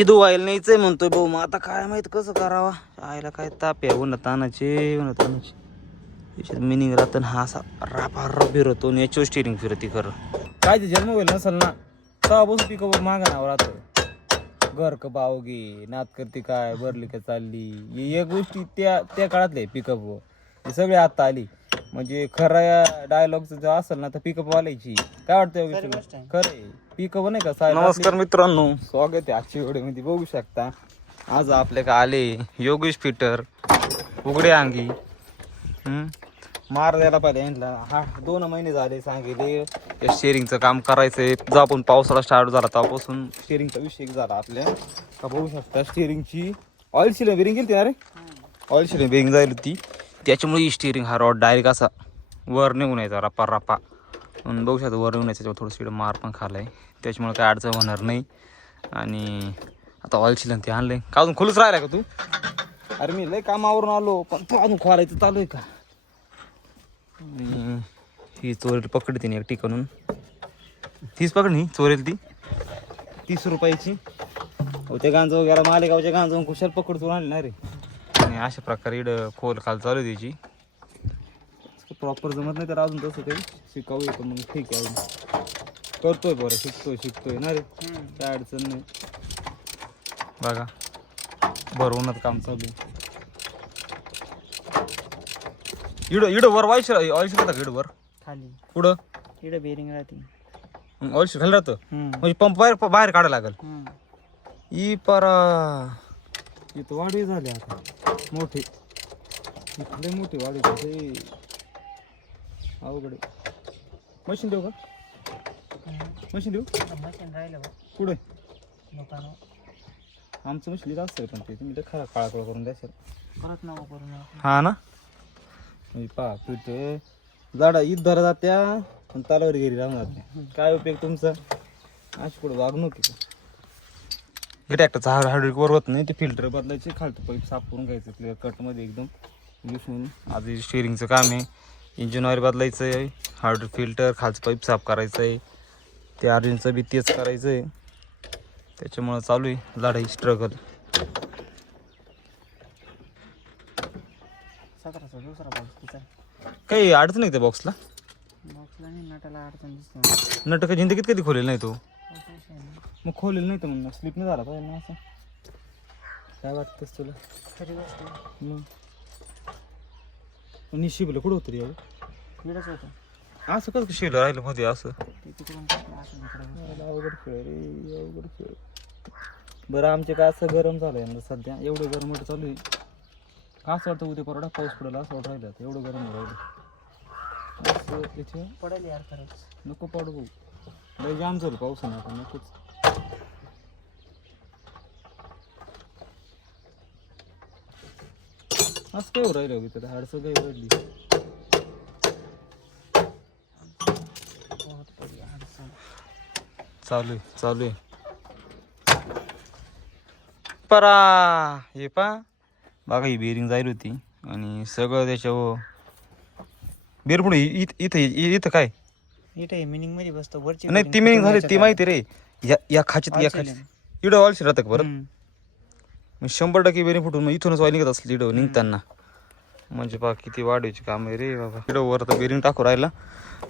हे धुवायला न्यायचंय म्हणतोय भाऊ. मग आता काय माहीत कसं करावा? आईला काय ताप आहे उन्हा तानाचे उन्हा तानाचे त्याच्यात मिनिंग राहतं हा असा रापा रप फिरतो याच्यावर स्टिअरिंग फिरती खरं. काय ते जन्म होईल नसेल ना तेव्हा बसू पिकअप मागा नाव घर का बावगे नात करते काय भरली का चालली. या गोष्टी त्या त्या काळातल्या पिकअप हे सगळे आता आली. म्हणजे खरं डायलॉगचं जर असेल ना तर पिकअप वालायची. काय वाटतं खरं पिकअप नाही का नमस्कार मित्रांनो. स्वागत आहे आजच्या व्हिडिओमध्ये. बघू शकता आज आपल्या का आले योगेश फिटर उघडे अंगी. हम्म. मार द्यायला पाहिजे यांना. हा दोन महिने झाले सांगितले. या शेअरिंगचं काम करायचंय. जो आपण पावसाळा स्टार्ट झाला तेव्हापासून स्टेअरिंगचा विषय झाला आपल्या. का बघू शकता स्टेअरिंगची ऑइल शिलिंग बेरिंग गेली अरे ऑइल शिलिंग बेरिंग जायला होती. त्याच्यामुळे स्टिअरिंग हा रॉड डायरेक्ट असा वर निघून यायचा रप्पा रप्पा. म्हणून बघू शकता वर निघून यायचा थोडं स्पीड मार पण खालाय. त्याच्यामुळे काय अडचण होणार नाही. आणि आता ऑइल शिलन ते आणलं आहे का अजून खुलूच राहिला का तू? अरे मी लय कामावरून आलो पण तू अजून खोलायचं चालू आहे का? ही चोरेल पकडते एक ठिकाणून. तीच पकड नाही चोरेल ती. तीस रुपयाची. हो त्या गांजो वगैरे मालेगावच्या गांजो कुशाल पकडतो आणले ना रे. अशा प्रकारे इकडं खोल खाल चालू आहे त्याची. प्रॉपर जमत नाही तर अजून तसं काही शिकावं येतं मग ठीक आहे अजून. करतोय बरं शिकतोय शिकतोय ना रे. काय अडचण नाही. बघा बरं उन्हात काम चालू आहे. इड इड वर वायश ऑइल राहतं का इड वर? खाली. पुढं? इकडे बेरिंग राहते. ऑइल खाली राहतं? म्हणजे पंप बाहेर बाहेर काढायला लागेल. ई परा इथं वाढी झाली आता. मोठी. इथले मोठी वाढी झाली. अवघड मशीन देऊ का? मशीन देऊ? मशीन राहिलं पुढे दुकान आमचं मशीन जास्त आहे पण ते. तुम्ही ते खरा काळा काळा करून द्याल परत नाव करून. हा ना? म्हणजे पहा पिठे झाडा ईद धरा जात्या पण तालावर गेली राहणार नाही. काय उपयोग तुमचा? अशी कुठं वागणूक आहे का? हे ट्रॅक्टरचा हार्ड हार्ड वर होत नाही ते फिल्टर बदलायचे खालतं पाईप साफ करून घ्यायचं क्लिअर कटमध्ये एकदम दिसून. आधी स्टेअरिंगचं काम आहे. इंजिन ऑइल बदलायचं आहे हार्ड फिल्टर खालचं पाईप साफ करायचं आहे ते आर्जिनचं बी तेच करायचं आहे त्याच्यामुळं चालू आहे लढाई स्ट्रगल काही अडचण नाही त्या बॉक्सला बॉक्सला नाही नटाला अडचण दिसते. नटक जिंदगीत कधी खोलेल नाही तो? आहे. मग खोलेल नाही तर मग स्लिप नाही झाला पाहिजे ना असं. काय वाटतंस तुला? खरी गोष्ट आहे. मग. पण शिबलं कुठं होतं रे एवढं? इकडंच होतं. असं कसं शिवलं राहिलं मध्ये असं? ते तिकडून टाकलं असं इकडं. अवघड खेळ रे अवघड खेळ. बरं आमचे काय असं गरम झालं आहे सध्या. एवढं गरम चालू आहे. का असं वाटतं उद्या परवडा पाऊस पडेल असं वाटत राहिलं आता. एवढं गरम राहिलं. असं इथे पडेल यार खरंच. नको पडू. भाऊ लय जाम झालं पावसानं आता नकोच. असं काय हो राहिलं होतं तिथं हाडसं पडली अडचण चालू आहे चालू आहे. परा हे पा. बघा ही बेरिंग जाईल होती आणि सगळं त्याच्यावर बेर पुढे इथं इथं इथं काय? इथे मिनिंगमध्ये बसतो वरची नाही ती मिनिंग झाली ती माहिती रे. या या खाचीत या खाचीत. इडं ऑलशी राहतं हम्म. मग शंभर टक्के बेरिंग फुटून मग इथूनच ऑइल निघत असली डव निघताना. म्हणजे बा किती वाढवायची काम आहे रे बाबा. इडं वर तर बेरिंग टाकू राहिला.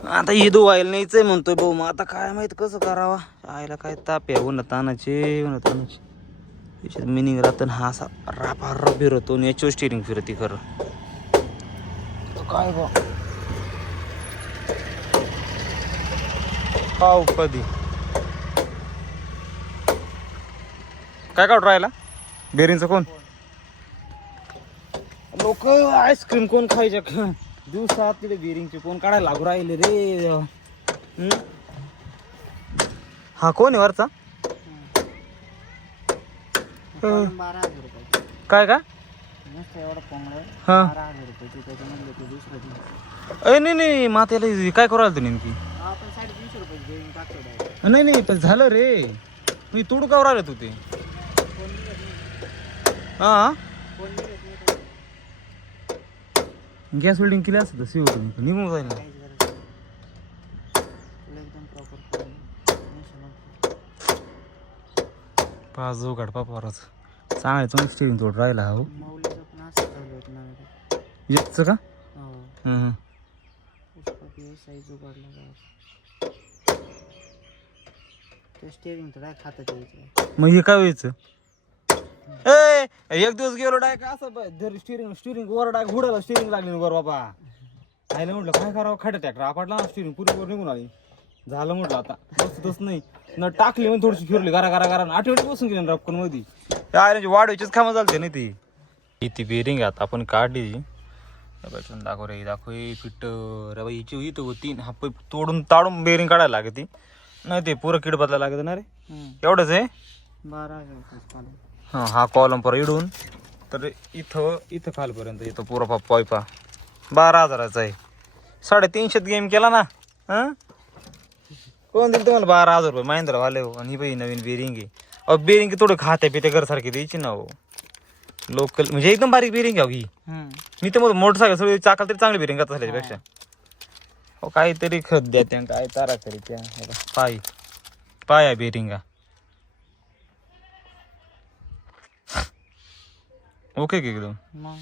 आता हे ऑइल न्यायचंय म्हणतोय भाऊ. मग आता काय माहीत कसं करावा? आईला काय ताप आहे उन्हा तानाचे उन्हा तानाचे. त्याच्यात मिनिंग राहतं ना हा असा रापा रप फिरतो आणि याच्यावर स्टिअरिंग फिरती खरं. तो काय बा पाव कधी काय काढून राहिला? बेरिंगचं कोण? लोक आईस्क्रीम कोण खायच्या दिवसात तिथे बेरिंगचे कोण काढायला लागू राहिले रे. हम्म? हा कोण आहे वरचा? पण बारा हजार रुपये. काय का? नुसतं एवढं कोंबडं. हा. बारा हजार रुपयाची त्याच्यामधलं ते दुसरं ते. अय नाही नाही मात्याला काय करू राहिलं तू नेमकी आपण साडेतीनशे रुपये बेरिंग टाकतो direct. नाही नाही पण झालं रे. मी तुडू का राहिलं तू ते. हा गॅस वेल्डिंग केली असतं सी होतं निघून जाईल ना काहीच गरज नाही. तुला एकदम प्रॉपर पा जो गाडपा पोराच चांगलं चांगलं स्टेरिंग तोड राहिला हो. येतचं का हो हं, हं. मग हे काय व्हायचं ए एक दिवस गेलो डायरेक्ट असं स्टिअरिंग स्टिअरिंग वर डायरेक्ट हुडाला स्टिअरिंग लागली वर बाबा. आयला म्हटलं काय करावं? खाटं ट्रॅक्टर आपटला ना स्टिअरिंग पुरी वर निघून आली. झालं म्हटलं आता बसतच नाही. न टाकली म्हणून थोडीशी फिरली घरा घरा घरा आठवडी बसून गेली रपकनमध्ये त्या आयऱ्याची वाढवायचीच कामं चालते नाही ती. ती बेरिंग आता आपण काढली बाजून दाखव रे दाखव हे फिट रे बाई हिची इथं होती. हा तोडून ताडून बेरिंग काढायला लागते. नाही ते पुरं किड बदलायला लागत ना रे. एवढंच आहे? बारा हां हा कॉलम पर इडून. तर इथं इथं खालपर्यंत इथं पुरा पा पायपा बारा हजाराचा आहे. साडेतीनशेत गेम केला ना? हां? कोण दिलं तुम्हाला बारा हजार रुपये? महिंद्रा वाले हो. आणि ही बाई नवीन बेरिंग आहे. अहो बेरिंग थोडं खात्या पित्या घरसारखी द्यायची ना हो. लोकल म्हणजे एकदम बारीक बेरिंग आहे हो. मी तर मग मोटरसायकल सगळी चाकाल तरी चांगली बेरिंग करत त्याच्यापेक्षा हो काहीतरी खत द्या त्या काय तारा तरी त्या पाय. पाया बेरिंगा ओके की एकदम? मग?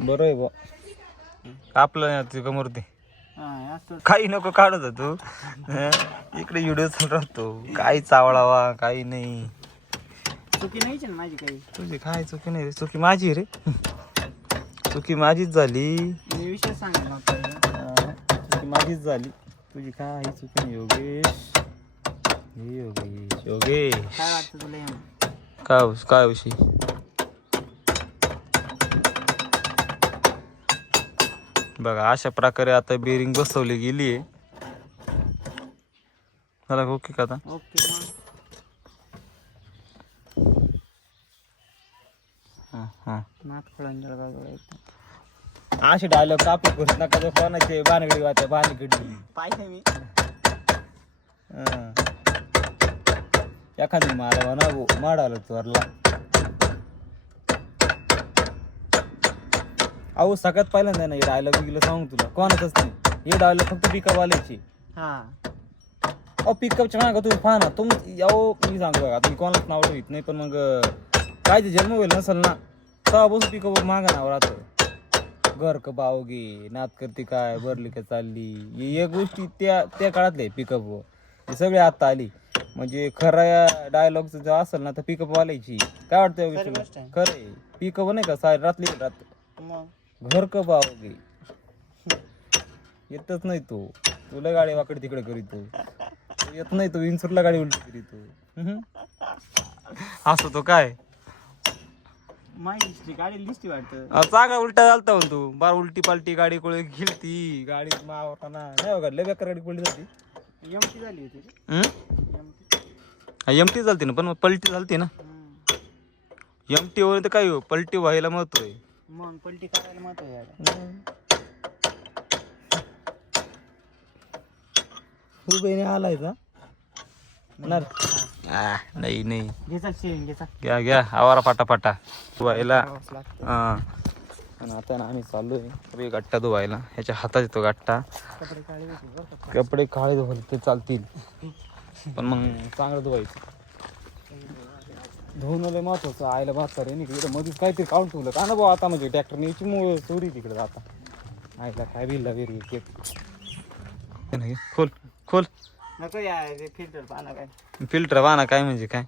बरं आहे बा. आपलं तुझ्या मूर्ती. हा असं काही नको काढत होता तू. हं? इकडे व्हिडिओ चालू राहतो. काही चावळावा काही नाही. चुकी नाहीच ना माझी काही? तुझी काय चुकी नाही रे? चुकी माझी रे. चुकी माझीच झाली. मी विषय. हं, चुकी माझीच झाली. तुझी काही चुकी नाही योगेश. हे योगेश योगेश. काय वाटतं तुला या काय काय विषयी? बघा अशा प्रकारे आता बेरिंग बसवली गेली आहे. झाला ओके का आता? ओके हां हां. एकदम. असे डायलॉग कापी करू नका जो कोणाचे बानगडी वाटते बानगडी पाहिजे मी. हं. एखादी मारा म्हणा गो माडाला चोरला. अहो सगळ्यात पहिल्यांदा नाही डायलॉग गेलं सांगू तुला. कोणाचंच नाही. हे डायलॉग फक्त पिकअप वाल्याची. हा. अहो पिकअपच्या मागं तुम्ही पहा ना तुम यावं मी सांगतो बघा तुम्ही कोणालाच नाव ठेवत नाही पण मग काय ते जन्म होईल नसेल ना तेव्हा बसून पिकअप मागा नाव राहतं. घर का बावगे नात करते काय बरली का चालली. हे या गोष्टी त्या त्या काळातल्या पिकअप हे सगळे आता आली. म्हणजे खऱ्या डायलॉगचं जर असेल ना तर पिकअप वालायची. काय वाटतं खरी? गोष्ट आहे. खरं पिकअप नाही का? सारी रातली रात मग? घर का बावगे येतच नाही तो. तुला गाडी वाकड तिकडे करीतो. तो येत नाही तो इन्सुरला गाडी उलटी करीतो. असं तो काय? हिस्ट्री गाडी लिस्टी वाटतं. चांगला उलटा झालता म्हणतो तू. बार उलटी पालटी गाडी कोळी गेलती. गाडी मावताना. नाही हो गाडी लय बेकार गाडी कोळी जाती एमटी झाली होती एमटी एमटी चालते ना पण मग पलटी चालते ना. एमटी वर तर काय हो पलटी व्हायला महत्त्व आहे. मग पलटी करायला महत्त्व आहे आलाय का? ना रे? आ, नाही नाही. शेविंग घ्या घ्या. आवारा पाटा पाटा धुवायला. हा. आणि आता ना आम्ही चाललोय. सगळे गट्टा धुवायला. ह्याच्या हातात येतो गट्टा कपडे काळे होते बरं का. कपडे काळे धुवायला ते चालतील. पण मग चांगलं धुवायचं. धुवून लय महत्वाचं. आयला म्हातार आहे इकडे. मध्येच काहीतरी काढून ठेवलं का? ना भाऊ आता म्हणजे ट्रॅक्टर न्यायची मग चोरी तिकडे आता. आयला काय बिल्ला वेरी खोल खोल. नको या फिल्टर पाना काय. फिल्टर वाना काय म्हणजे काय?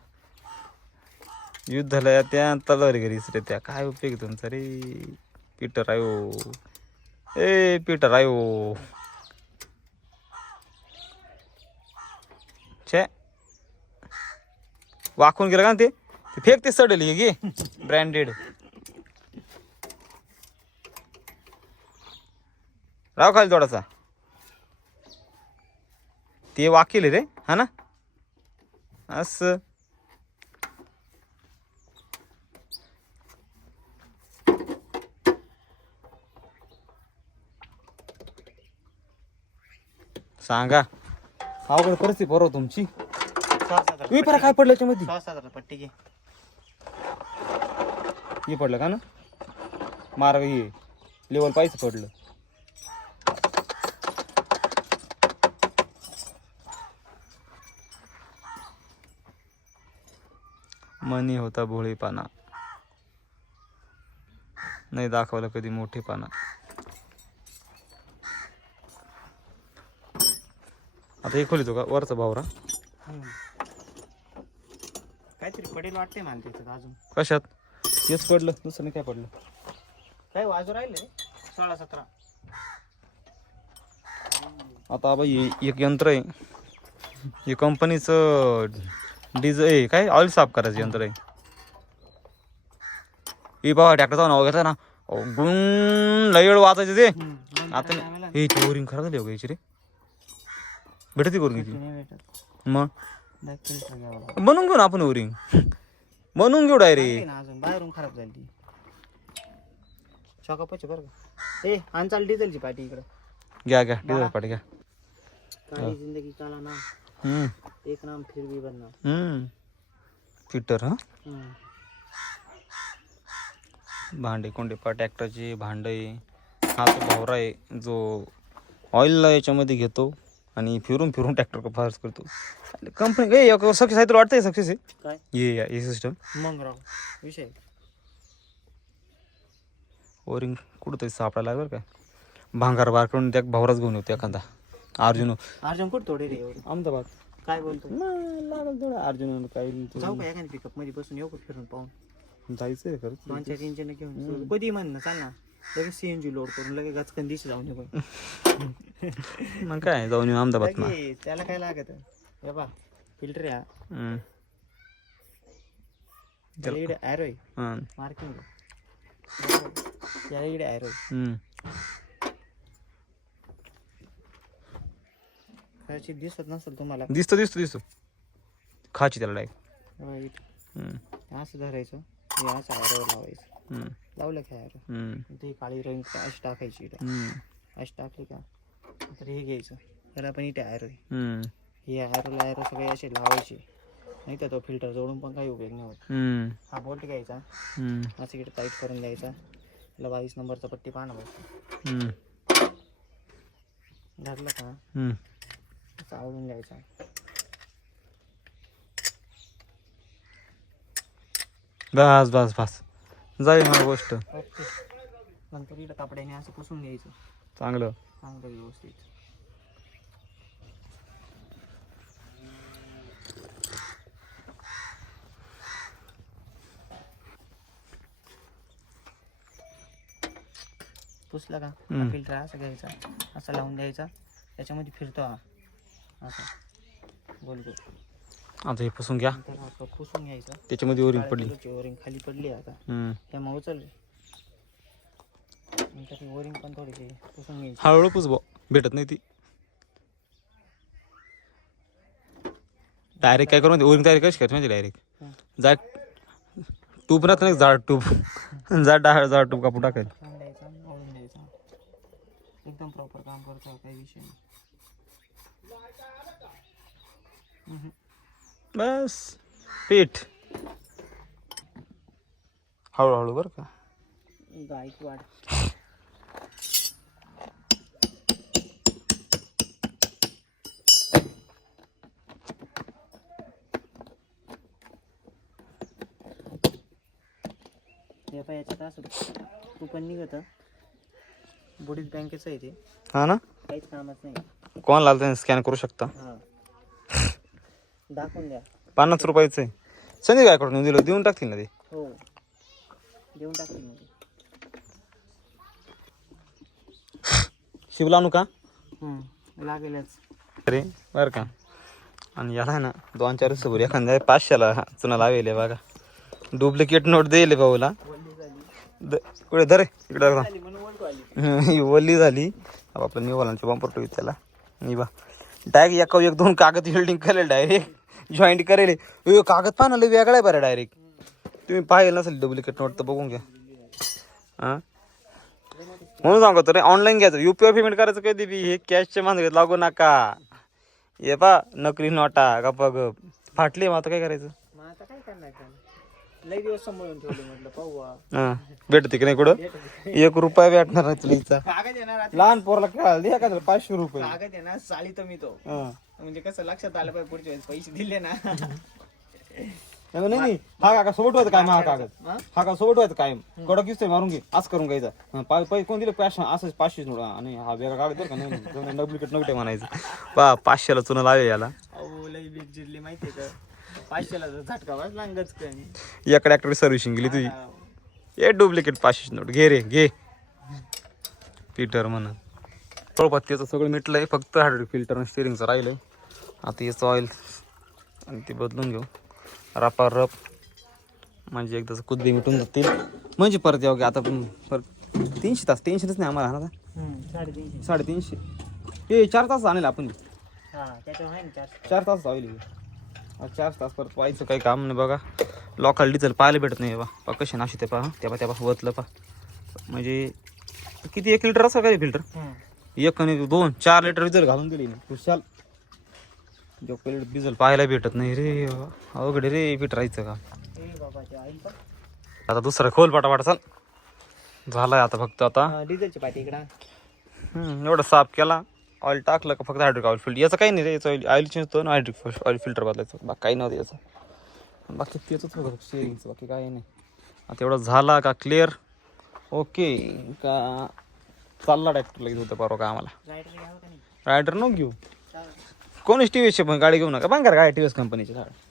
युद्ध झालं त्या तलवारी घरी रे त्या. काय उपयोग तुमचा रे? पीटर आयो. ए पीटर आयो. छे. वाकून गेलं का ते? फेक ते सडेल हे घे ब्रँडेड राव खाली थोडासा. ते वाकेल रे हा ना? असं. सांगा. अवघड परिस्थिती बरोबर तुमची. मी परा काय पडलं याच्यामध्ये? सहा पट्टी घे. हे पडलं का ना? मार्ग हे. लेवल पाहिजे पडलं. मनी होता भोळीपाना नाही दाखवलं कधी मोठेपणा. आता एक खोली तो का? वरचा भावरा काहीतरी पडेल वाटते मला तिथं अजून. कशात? हेच पडलं दुसरं नाही काय पडलं? काय वाजू राहिले? सोळा सतरा. आता बाई एक यंत्र आहे. हे कंपनीचं डिझ आहे काय? ऑइल साफ करायचं यंत्र आहे. हे बाबा ट्रॅक्टरचा नाव घेतला ना. गुण वेळ वाचायचं ते. आता. हे इथे ओरिंग खराब झाली हो याची रे. भेटती घ्यायची भेटत. मग. बनवून घेऊ ना आपण ओरिंग बनवून घेऊ डायरेक्ट बाहेरून खराब झाली ती. चॉकअपच बरं का? ए आण चाल डिझेलची पाठी इकडं. घ्या घ्या डिझेल पाठी घ्या. काळी जिंदगी काला हम्म. एक नाम फिर भी बदनाम हम्म. फिटर हा? हम्म. भांडे कोंडे पा ट्रॅक्टरचे भांडे. हा तो भावरा आहे जो ऑइलला याच्यामध्ये घेतो. आणि फिरून फिरून ट्रॅक्टर फारच करतो. कंपनी काय सक्सेस आहे तुला वाटतंय सक्सेस आहे? काय? ये हे सिस्टम मग राव विषय. ओरिंग कुठंतरी सापडायला बरं काय भांगार बार करून त्या भावराच घेऊन येतो एखादा. अर्जुन. अर्जुन कुठं थोडे रे एवढे? अहमदाबाद. काय बोलतो? लागल थोडं अर्जुन जाऊ का एखाद्या पिकअपमध्ये बसून येऊ का फिरून पाहून? जायचंय खरंच. दोन चार इंजिन घेऊन. कधी म्हण ना चाल ना. लगेच सीएनजी लोड करून लगेच गचकन दिशी जाऊन येऊ मग काय जाऊन येऊ अहमदाबाद लगेच त्याला काय लागत? हे बा फिल्टर या. त्याला इकडे आहे. मार्किंग त्याला इकडे आहे. कदाचित दिसत नसेल तुम्हाला. दिसतो दिसतो दिसतो. खाची त्याला डायरेक्ट हे बघा इथे. असं धरायचं. हे असं ॲरो लावायचं. लावलं काय ॲरो इथे ही काळी रंग अशी टाकायची इथे. अशी टाकली का? तर हे घ्यायचं. त्याला पण इथे आहे. हे ॲरोला ॲरो सगळे असे लावायचे. नाही तर तो फिल्टर जोडून पण काही उपयोग नाही होत. हा बोल्ट घ्यायचा. असं इकडे टाईट करून द्यायचा त्याला बावीस नंबरचा पट्टी पाहणं बघ. धरलं का? चावडून द्यायचा बस बस बस. जाईल मला गोष्ट. ओके. नंतर इकडे कपड्याने असं पुसून घ्यायचं. चांगलं. चांगलं व्यवस्थित. पुसला का? हम्म. फिल्टर असं घ्यायचा. असं लावून द्यायचा. त्याच्यामध्ये फिरतो हा. असं. गोल गोल. आता हे पुसून घ्या. नंतर हा पुसून घ्यायचा. त्याच्यामध्ये ओरिंग पडली. ओरिंग खाली पडली आता. हम्म. त्यामुळे उचल रे नंतर ती ओरिंग पण थोडीशी पुसून घ्यायची. हळूहळू पुस भाऊ भेटत नाही ती. डायरेक्ट काय करून ओरिंग तयारी कशी करायची माहिती डायरेक्ट. जा टूब राहत नाही जाड टूब जा डाळ जाड टूब कापून टाकायचं छान द्यायचा ओळून द्यायचा. एकदम प्रॉपर काम करतो काही विषय नाही. हम्म. बस पीठ. हळूहळू बरं का? गायकवाड हे पाय याच्यात असं तू पण निघत बुडीत बँकेचं आहे ते. हा ना? काहीच कामच नाही. कोण लागतं स्कॅन करू शकता? हा. दाखवून द्या. पन्नास रुपयाचं. आहे संध्याकाळकडून दिलं देऊन टाकतील ना ते? हो. देऊन शिवला आणू का? लागेलच. अरे बरं का. आणि याला आहे ना दोन चार दिवसापूर्वी एखाद्या पाचशेला चुना लावेल बघा. डुप्लिकेट नोट देईल भाऊला. द कुठे धरे इकडे ना. आली ही वल्ली झाली. अब आपलं निवालांचे बंपर टोवी त्याला. बा डायरेक्ट एका एक दोन कागद वेल्डिंग करेल डायरेक्ट जॉईंट करेल. अयो, कागद पाहणं लय वेगळा आहे बरं डायरेक्ट तुम्ही पाहिलं नसेल डुप्लिकेट नोट तर बघून घ्या. हां? म्हणून सांगतो रे ऑनलाईन घ्यायचं. यू पी आय पेमेंट करायचं कधी बी. हे कॅशचे माणसं लागू नका. ये पा नकली नोटा गप्पा गप. फाटली मग आता काय करायचं? दिवस सांभाळून ठेवले म्हटलं पाहू. हां भेटते की नाही कुठं? एक रुपया भेटणार नाही तुला. कागद येणार. लहान पोरला खेळायला दे एखाद्याला पाचशे रुपये. कागद येणार साळी तर मी तो. हां. म्हणजे कसं लक्षात आलं पाहिजे पुढच्या वेळेस पैसे दिले ना. नाही नाही, नाही. हा काका सोबत व्हायचं काय हा कागद. हा? हा का सोबत व्हायचं काय कडक दिसतोय मारून घे. असं करून घ्यायचा. हं, पा- पै कोण दिलं? पाचशे असंच पाचशे नोटा. आणि हा वेगळा कागद बरं का? नाही डुप्लिकेट नव्हते म्हणायचं. पा पाचशेला चुना लावे याला. अहो जिरली माहितीये का? पाचशेला तर झटका लागच सर्व्हिसिंग गेली तुझी. ये डुप्लिकेट पाचशे नोट. घे रे घे. पीटर म्हणा. त्याचं सगळं मिटलंय फक्त हायड्रोलिक फिल्टर स्टिअरिंगचं राहिलंय. आता याचं ऑइल आणि ते बदलून घेऊ. रपा रप. म्हणजे एकदाच कुदबी मिटून जातील. म्हणजे परत यावं की आता पण परत तीनशे तास टेन्शनच नाही आम्हाला ना? आता साडेतीनशे. साडेतीनशे. हे चार तास आणले आपण. हा त्याच्यावर आहे ना चारशे चार तास ऑइल हे. चार तास परत व्हायचं काही काम नाही बघा. लोकल डिझेल पाहायला भेटत नाही बा. पा कसे नाशी ते पहा. त्या त्या वतलं पा म्हणजे किती एक लिटर असं काय फिल्टर एक आणि दोन चार लिटर डिझेल घालून दिली ना खुशाल. जो लिटर डिझेल पाहायला भेटत नाही रे बाबा. अवघड रे फिटरायचं का? आता दुसरा खोल पाटापाट चाल. झालाय आता फक्त आता. डिझेलची पाठी इकडं एवढं साफ केला. ऑइल टाकलं का फक्त हायड्रिक ऑइल फिल्टर? याचं काही नाही याचं ऑइल ऑइल चेंज होतो ना हायड्रिक ऑइल फिल्टर बदलायचं. बाकी काही नव्हतं याचं. बाकी तेच होतं शेअरिंगचं बाकी काही नाही. आता एवढं झाला का क्लिअर ओके का चालला ट्रॅक्टर लगेच होतं परवा का आम्हाला? रायडर नको घेऊ. कोणीच टी व्हीसची पण गाडी घेऊ नका. बंगार गाडी टी व्ही एस कंपनीची गाडी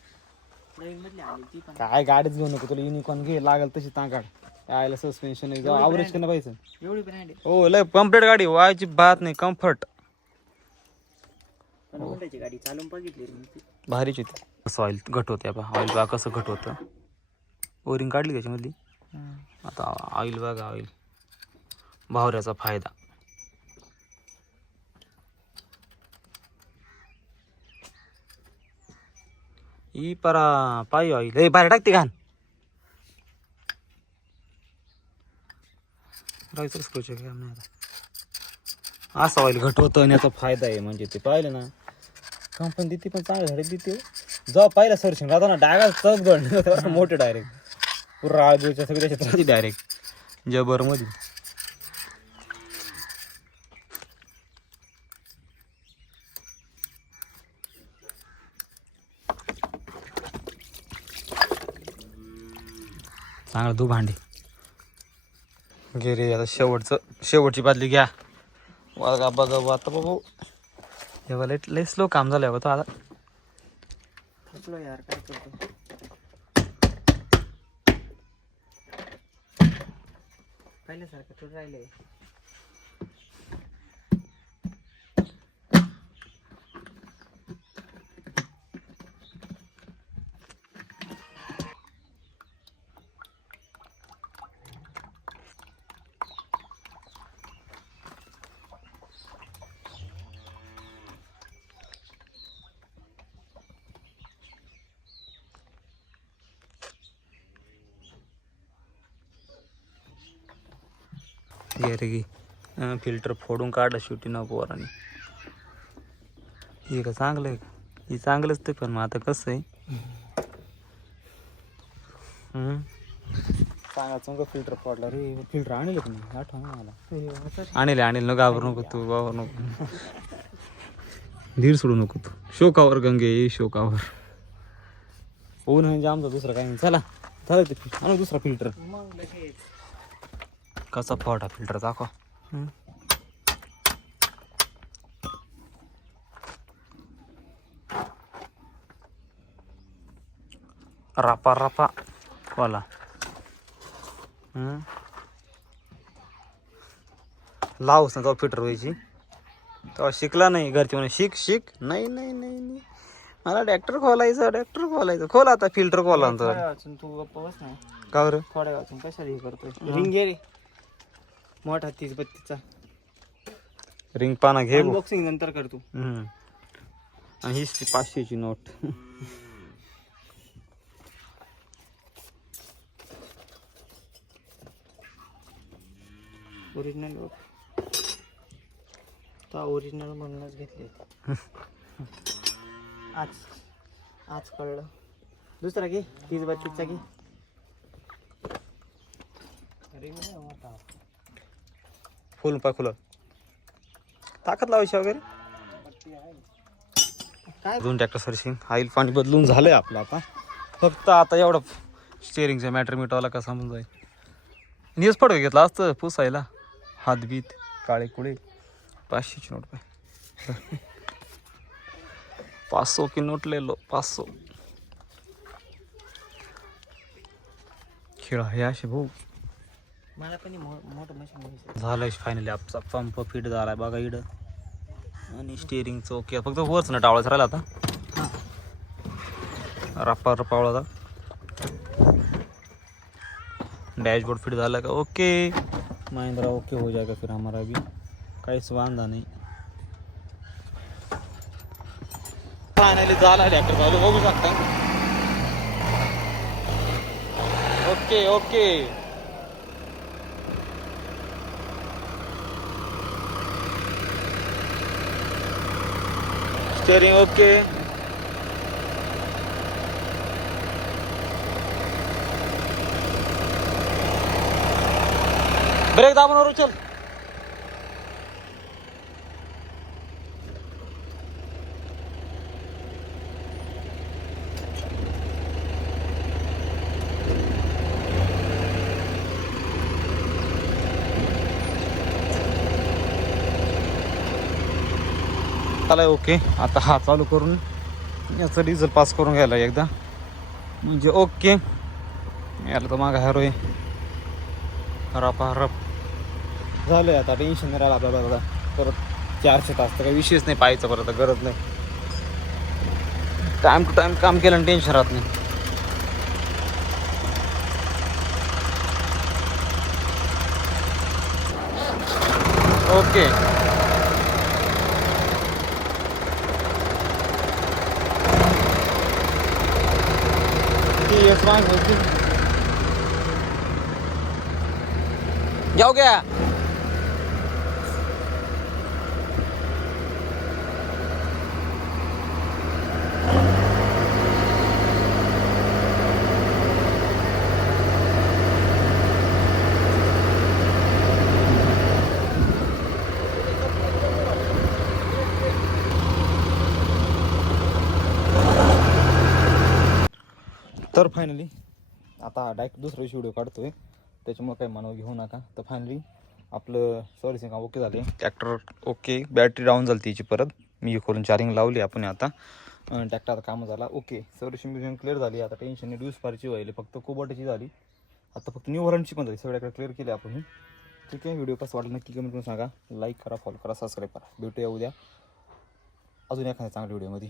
ती पण काय गाडीच घेऊ नको तुला युनिकॉर्न घे लागेल तशी तांगाड यायला सस्पेन्शन आवरेज करणं पाहिजे. एवढी हो लय कंप्लीट गाडी व्हायची बात नाही कम्फर्ट पण होंडाची गाडी चालून बघितली रे मी ती. भारीच होती. कसं ऑइल घट होते बा ऑइल बघा कसं घट होतं ओरिंग काढली त्याच्यामधली आता ऑइल बघा ऑइल भावऱ्याचा फायदा. ई परा पायी ऑइल हे बाहेर टाकते घाण. नाही आता. असं ऑइल घट होतं आणि याचा फायदा आहे म्हणजे ते पाहिलं ना. कंपनी देते पण चांगली झाडे देते हो. जेव्हा पाहिलं सर्शिंग राहतो ना डागा चक गण मोठे डायरेक्ट पुरा आळबीच्या सगळ्या क्षेत्राची डायरेक्ट जबरमध्ये. चांगलं तू भांडी. घे रे आता शेवटचं शेवटची बादली घ्या. बघा बघा आता बाबू. तेव्हा लय लय स्लो काम झालं होतं आता. थकलो यार काय करतो? पहिल्यासारखं थोडं राहिलंय. घे फिल्टर फोडून काढलं शेवटी न पोराने. हे का चांगलं आहे? का हे चांगलंच ते पण मग आता कसं आहे. चांगला चांगलं फिल्टर फोडला रे. फिल्टर आणलं आठवण मला. आणले आणले. न घाबरू नको तू बाबा नको. धीर सोडू नको तू. शोकावर गंगे ये शोकावर. होऊन म्हणजे आमचा दुसरा काही नाही. चला चला ते आणू दुसरा फिल्टर कसा फोडा फिल्टर दाखव. रापा रापा. वाला. लावूस ना तो फिल्टर व्हायची. तेव्हा शिकला नाही घरचे म्हणे शिक शिक. नाही नाही नाही नाही. मला ट्रॅक्टर खोलायचं ट्रॅक्टर खोलायचं. खोला आता फिल्टर खोला तू गप्प बस ना. का बरं? थोड्या वेळातून कशाला हे करतोय? रिंग घे रे. मोठा तीस बत्तीसचा. रिंग पाना घे भाऊ. अनबॉक्सिंग नंतर कर तू. हम्म. आणि हीच ती पाचशेची नोट ओरिजिनल बघ. तो ओरिजिनल म्हणूनच घेतले. आज आज कळलं. दुसरा घे तीस बत्तीसचा घे. फुल पाय खुलं ताकद लावायची वगैरे. काय? दोन ट्रॅक्टर सर्शिंग ऑइल पाणी बदलून झालंय आपलं आता. फक्त आता एवढं स्टेअरिंगचा मॅटर मिटवला का समजून जाईल. नीच फडक घेतला असतं पुसायला. हातबीत काळे कुळे. पाचशेची नोट पाय. पाच सौ की नोट ले लो पाच सौ खेळ हे असे भाऊ. मला पण मोठं मशीन घ्यायचं झालंय फायनली आपचा पंप फिट झालाय बघा इड आणि स्टेअरिंगचं ओके फक्त वरच ना टावळाच राहिला आता. रप्पा रपावळा डॅशबोर्ड फिट झाला का? ओके महिंद्रा ओके हो जाएगा फिर हमारा भी काहीच वांधा नाही. फायनली झाला ट्रॅक्टर चालू. बघू शकता. Okay okay steering okay brake दाबून वर चल चालाय ओके. आता हा चालू करून याचं डिझेल पास करून घ्यायला एकदा. म्हणजे ओके. याला तर मागा हॅरो आहे रपा झालं झालंय आता टेन्शन नाही राहिलं आपल्याला आता परत चारशे तास तर काही विषयच नाही पाहायचं परत गरज नाही. टाइम टू टाइम काम केलं आणि टेन्शन राहत नाही. Okay. Vai, vai, vai. Vô kìa तर फायनली आता डायरेक्ट दुसऱ्या दिवशी व्हिडिओ काढतोय. त्याच्यामुळे काही मानव घेऊ नका. तर फायनली आपलं सर्व्हिसिंग ओके झाले. ट्रॅक्टर ओके बॅटरी डाऊन झाली तिची परत. मी हे करून चार्जिंग लावली आपण आता. ट्रॅक्टर आता काम झाला. ओके सर्व्हिसिंग बिझिंग क्लिअर झाली. आता टेन्शन नाही ड्यूस फारची व्हायली. फक्त कोबटची झाली. आता फक्त न्यू वॉरंटची पण झाली. सगळ्याकडे क्लिअर केली आपण ठीक आहे व्हिडिओ कसं वाटलं नक्की कमेंट करून सांगा. लाईक करा फॉलो करा सबस्क्राईब करा. भेटूया उद्या. अजून एखाद्या चांगल्या व्हिडिओमध्ये